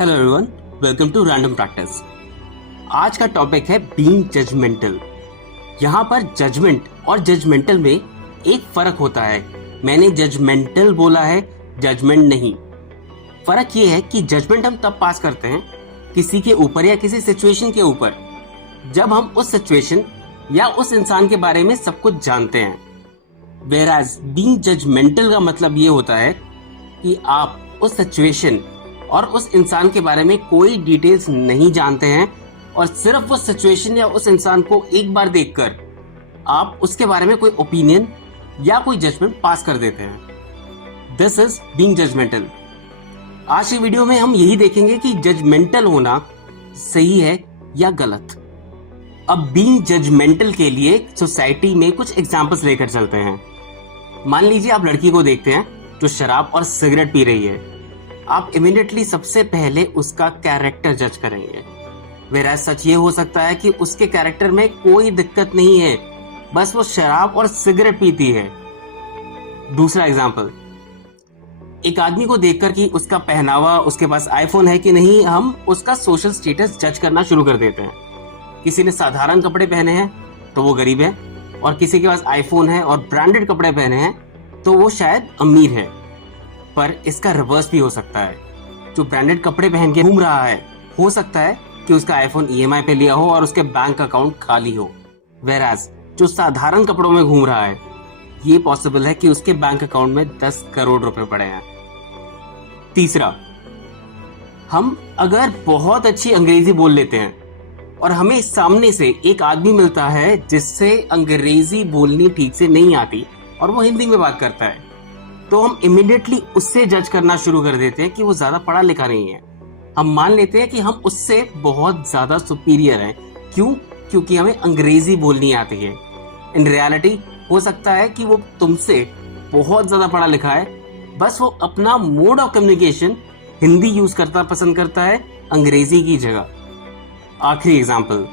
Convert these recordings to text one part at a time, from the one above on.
Hello everyone, welcome to random practice. आज का topic है बीइंग जजमेंटल। यहाँ पर जजमेंट और जजमेंटल में एक फर्क होता है। मैंने जजमेंटल बोला है, जजमेंट नहीं। फर्क ये है कि जजमेंट हम तब पास करते हैं किसी के ऊपर या किसी सिचुएशन के ऊपर जब हम उस सिचुएशन या उस इंसान के बारे में सब कुछ जानते हैं। वेयरएज बीइंग जजमेंटल का मतलब ये होता है कि आप उस सिचुएशन और उस इंसान के बारे में कोई डिटेल्स नहीं जानते हैं और सिर्फ उस सिचुएशन या उस इंसान को एक बार देखकर आप उसके बारे में कोई ओपिनियन या कोई जजमेंट पास कर देते हैं। This is being judgmental. आज की वीडियो में हम यही देखेंगे कि जजमेंटल होना सही है या गलत। अब बीइंग जजमेंटल के लिए सोसाइटी में कुछ एग्जांपल्स लेकर चलते हैं। मान लीजिए आप लड़की को देखते हैं जो शराब और सिगरेट पी रही है। आप इमीडिएटली सबसे पहले उसका कैरेक्टर जज करेंगे। वेराज सच ये हो सकता है कि उसके कैरेक्टर में कोई दिक्कत नहीं है, बस वो शराब और सिगरेट पीती है। दूसरा एग्जांपल, एक आदमी को देखकर कि उसका पहनावा, उसके पास आईफोन है कि नहीं, हम उसका सोशल स्टेटस जज करना शुरू कर देते हैं। किसी ने साधारण कपड़े पहने हैं तो वो गरीब है, और किसी के पास आईफोन है और ब्रांडेड कपड़े पहने हैं तो वो शायद अमीर है। पर इसका रिवर्स भी हो सकता है। जो ब्रांडेड कपड़े पहन के घूम रहा है, हो सकता है कि उसका आईफोन ईएमआई पे लिया हो और उसके बैंक अकाउंट खाली हो। वेराज जो साधारण कपड़ों में घूम रहा है, ये पॉसिबल है कि उसके बैंक अकाउंट में 10 करोड़ रुपए पड़े हैं। तीसरा, हम अगर बहुत अच्छी अंग्रेजी बोल लेते हैं और हमें सामने से एक आदमी मिलता है जिससे अंग्रेजी बोलनी ठीक से नहीं आती और वो हिंदी में बात करता है, तो हम इमीडिएटली उससे जज करना शुरू कर देते हैं कि वो ज्यादा पढ़ा लिखा नहीं है। हम मान लेते हैं कि हम उससे बहुत ज्यादा सुपीरियर हैं। क्यों? क्योंकि हमें अंग्रेजी बोलनी आती है। इन रियलिटी हो सकता है कि वो तुमसे बहुत ज्यादा पढ़ा लिखा है, बस वो अपना mode of communication Hindi use करता पसंद करता है अंग्रेजी की जगह। आखिरी एग्जाम्पल,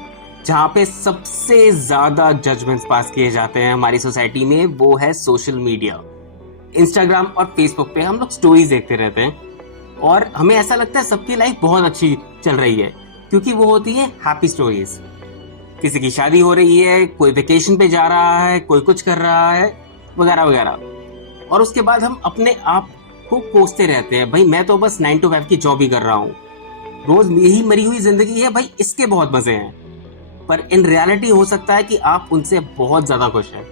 जहां पे सबसे ज्यादा जजमेंट्स पास किए जाते हैं हमारी सोसाइटी में, वो है सोशल मीडिया। इंस्टाग्राम और फेसबुक पे हम लोग स्टोरीज देखते रहते हैं और हमें ऐसा लगता है सबकी लाइफ बहुत अच्छी चल रही है, क्योंकि वो होती है हैप्पी स्टोरीज। किसी की शादी हो रही है, कोई वेकेशन पे जा रहा है, कोई कुछ कर रहा है, वगैरह वगैरह। और उसके बाद हम अपने आप को कोसते रहते हैं, भाई मैं तो बस 9 to 5 की जॉब ही कर रहा हूँ, रोज यही मरी हुई जिंदगी है, भाई इसके बहुत मजे हैं। पर इन रियलिटी हो सकता है कि आप उनसे बहुत ज्यादा खुश हैं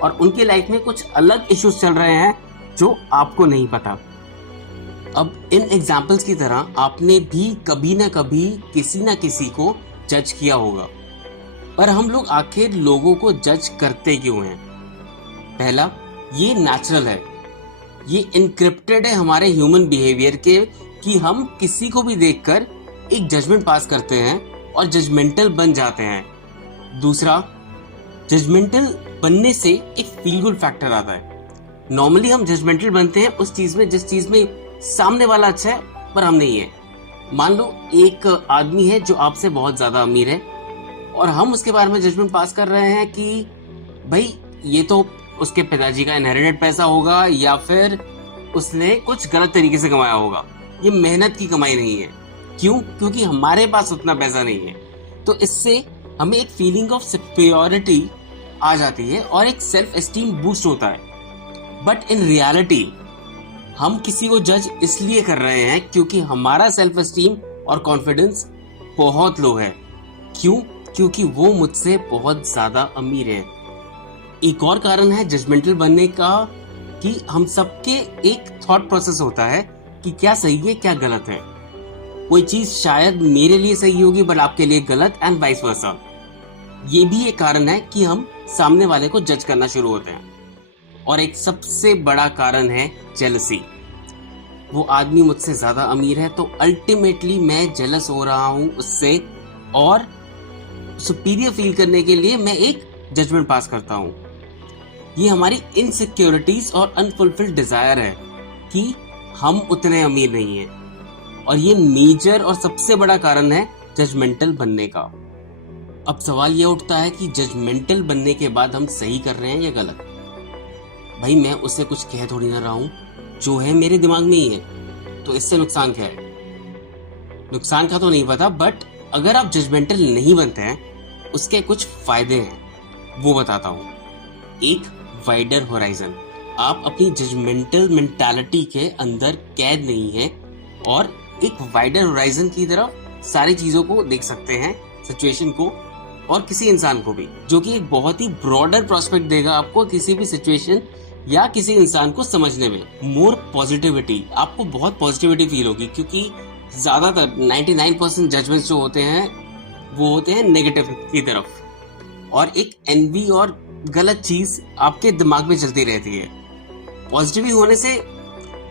और उनकी लाइफ में कुछ अलग इश्यूज चल रहे हैं जो आपको नहीं पता। अब इन एग्जाम्पल्स की तरह आपने भी कभी ना कभी किसी ना किसी को जज किया होगा। पर हम लोग आखिर लोगों को जज करते क्यों हैं? पहला, ये नेचुरल है, ये इनक्रिप्टेड है हमारे ह्यूमन बिहेवियर के कि हम किसी को भी देखकर एक जजमेंट पास करते हैं और जजमेंटल बन जाते हैं। दूसरा, जजमेंटल बनने से एक फील गुड फैक्टर आता है। नॉर्मली हम जजमेंटल बनते हैं उस चीज में जिस चीज में सामने वाला अच्छा है पर हम नहीं है। मान लो एक आदमी है जो आपसे बहुत ज्यादा अमीर है और हम उसके बारे में जजमेंट पास कर रहे हैं कि भाई ये तो उसके पिताजी का इनहेरिटेड पैसा होगा या फिर उसने कुछ गलत तरीके से कमाया होगा, ये मेहनत की कमाई नहीं है। क्यों? क्योंकि हमारे पास उतना पैसा नहीं है। तो इससे हमें एक फीलिंग ऑफ सुपीरियरिटी आ जाती है और एक सेल्फ एस्टीम बूस्ट होता है। बट इन रियलिटी हम किसी को जज इसलिए कर रहे हैं क्योंकि हमारा सेल्फ एस्टीम और कॉन्फिडेंस बहुत लो है। क्यों? क्योंकि वो मुझसे बहुत ज्यादा अमीर है। एक और कारण है जजमेंटल बनने का कि हम सबके एक थॉट प्रोसेस होता है कि क्या सही है क्या गलत है। कोई चीज शायद मेरे लिए सही होगी बट आपके लिए गलत, एंड वाइस वर्सा। ये भी एक कारण है कि हम सामने वाले को जज करना शुरू होते हैं। और एक सबसे बड़ा कारण है जेलसी। वो आदमी मुझसे ज्यादा अमीर है तो अल्टीमेटली मैं जेलस हो रहा हूं उससे, और सुपीरियर फील करने के लिए मैं एक जजमेंट पास करता हूं। ये हमारी इनसिक्योरिटीज और अनफुलफिल्ड डिजायर है कि हम उतने अमीर नहीं है, और ये मेजर और सबसे बड़ा कारण है जजमेंटल बनने का। अब सवाल ये उठता है कि जजमेंटल बनने के बाद हम सही कर रहे हैं या गलत? भाई मैं उससे कुछ कह थोड़ी ना रहा हूं, जो है मेरे दिमाग में ही है, तो इससे नुकसान क्या है? नुकसान का तो नहीं पता, बट अगर आप जजमेंटल नहीं बनते हैं उसके कुछ फायदे हैं, वो बताता हूँ। एक, वाइडर होराइजन। आप अपनी जजमेंटल मेंटालिटी के अंदर कैद नहीं है और एक वाइडर होराइजन की तरफ सारी चीजों को देख सकते हैं, सिचुएशन को और किसी इंसान को भी, जो कि एक बहुत ही ब्रॉडर प्रोस्पेक्ट देगा आपको किसी भी सिचुएशन या किसी इंसान को समझने में। मोर पॉजिटिविटी, आपको बहुत पॉजिटिविटी फील होगी, क्योंकि ज्यादातर 99% जजमेंट्स जो होते हैं वो होते हैं नेगेटिव की तरफ, और एक एनवी और गलत चीज आपके दिमाग में चलती रहती है। पॉजिटिव होने से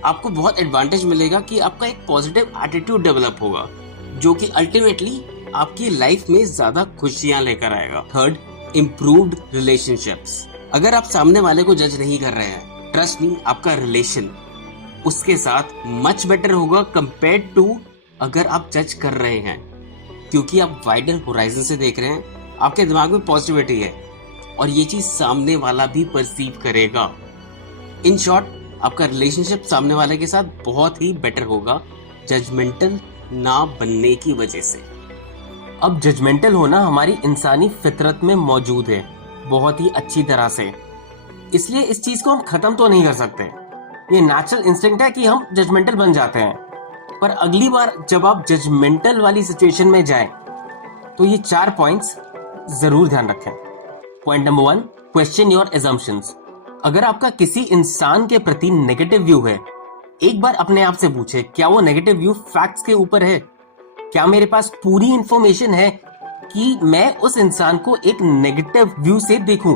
आपको बहुत एडवांटेज मिलेगा कि आपका एक पॉजिटिव एटीट्यूड डेवलप होगा, जो कि अल्टीमेटली आपकी लाइफ में ज्यादा खुशियां लेकर आएगा। Third, improved relationships. अगर आप सामने वाले को जज नहीं कर रहे हैं, ट्रस्ट मी, आपका रिलेशन उसके साथ मच बेटर होगा कंपेयर टू अगर आप जज कर रहे हैं, क्योंकि आप वाइडर होराइजन से देख रहे हैं, आपके दिमाग में पॉजिटिविटी है और ये चीज सामने वाला भी परसीव करेगा। इन शॉर्ट, आपका रिलेशनशिप सामने वाले के साथ बहुत ही बेटर होगा जजमेंटल ना बनने की वजह से। अब जजमेंटल होना हमारी इंसानी फितरत में मौजूद है बहुत ही अच्छी तरह से, इसलिए इस चीज को हम खत्म तो नहीं कर सकते। ये नेचुरल इंस्टिंक्ट है कि हम जजमेंटल बन जाते हैं, पर अगली बार जब आप जजमेंटल वाली सिचुएशन में जाएं तो ये 4 पॉइंट्स जरूर ध्यान रखें। Point number 1, question your assumptions। अगर आपका किसी इंसान के प्रति नेगेटिव व्यू है, एक बार अपने आप से पूछे, क्या वो नेगेटिव व्यू फैक्ट्स के ऊपर है? क्या मेरे पास पूरी इंफॉर्मेशन है कि मैं उस इंसान को एक नेगेटिव व्यू से देखूं?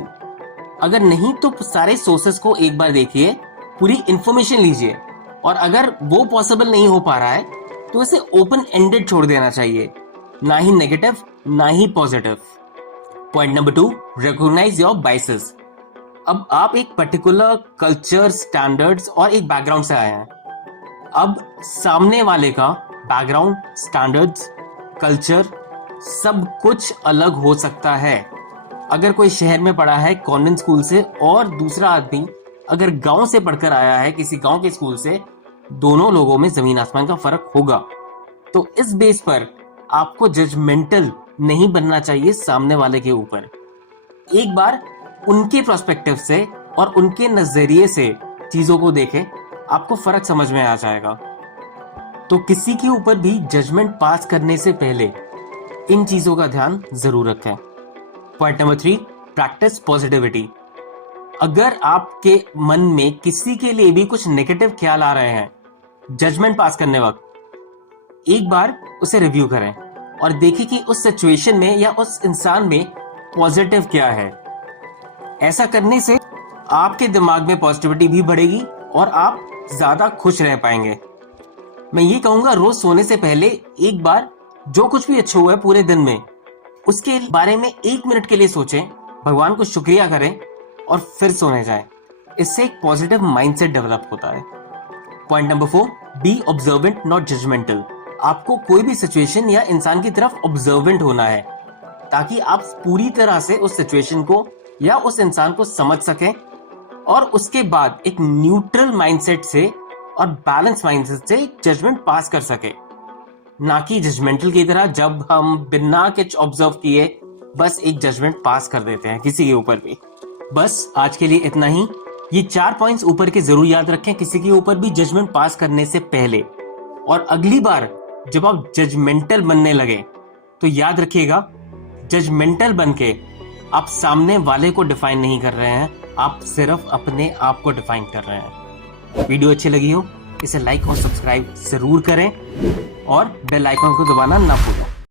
अगर नहीं तो सारे सोर्सेस को एक बार देखिए, पूरी इंफॉर्मेशन लीजिए, और अगर वो पॉसिबल नहीं हो पा रहा है तो इसे ओपन एंडेड छोड़ देना चाहिए, ना ही नेगेटिव ना ही positive. Point number 2, recognise your biases. अब आप एक पर्टिकुलर कल्चर, स्टैंडर्ड्स और एक बैकग्राउंड से आए हैं। अब सामने वाले का बैकग्राउंड, स्टैंडर्ड्स, कल्चर सब कुछ अलग हो सकता है। अगर कोई शहर में पढ़ा है कॉन्वेंट स्कूल से और दूसरा आदमी अगर गांव से पढ़कर आया है किसी गांव के स्कूल से, दोनों लोगों में जमीन आसमान का फर्क होगा। तो इस बेस पर आपको जजमेंटल नहीं बनना चाहिए सामने वाले के ऊपर। एक बार उनके पर्सपेक्टिव से और उनके नजरिए से चीजों को देखें, आपको फर्क समझ में आ जाएगा। तो किसी के ऊपर भी जजमेंट पास करने से पहले इन चीजों का ध्यान जरूर रखें। Point number 3, practice positivity. अगर आपके मन में किसी के लिए भी कुछ नेगेटिव ख्याल आ रहे हैं जजमेंट पास करने वक्त, एक बार उसे रिव्यू करें और देखें कि उस सिचुएशन में या उस इंसान में पॉजिटिव क्या है। ऐसा करने से आपके दिमाग में पॉजिटिविटी भी बढ़ेगी और आप ज्यादा खुश रह पाएंगे। मैं ये कहूंगा, रोज सोने से पहले एक बार जो कुछ भी अच्छा हुआ है पूरे दिन में, उसके बारे में 1 मिनट के लिए सोचें, भगवान को शुक्रिया करें और फिर सोने जाएं। इससे एक पॉजिटिव माइंडसेट डेवलप होता है। Point number 4, be observant not judgmental. आपको कोई भी सिचुएशन या इंसान की तरफ ऑब्जर्वेंट होना है, ताकि आप पूरी तरह से उस सिचुएशन को या उस इंसान को समझ सकें और उसके बाद एक न्यूट्रल माइंडसेट से और बैलेंस माइंडसेट से जजमेंट पास कर सके, ना कि जजमेंटल की तरह जब हम बिना कुछ ऑब्जर्व किए बस एक जजमेंट पास कर देते हैं किसी के ऊपर भी। बस आज के लिए इतना ही। ये 4 पॉइंट्स ऊपर के जरूर याद रखें किसी के ऊपर भी जजमेंट पास करने से पहले। और अगली बार जब आप जजमेंटल बनने लगे तो याद रखिएगा, जजमेंटल बनके आप सामने वाले को डिफाइन नहीं कर रहे हैं, आप सिर्फ अपने आप को डिफाइन कर रहे हैं। वीडियो अच्छी लगी हो इसे लाइक और सब्सक्राइब जरूर करें और बेल आइकन को दबाना ना भूलें।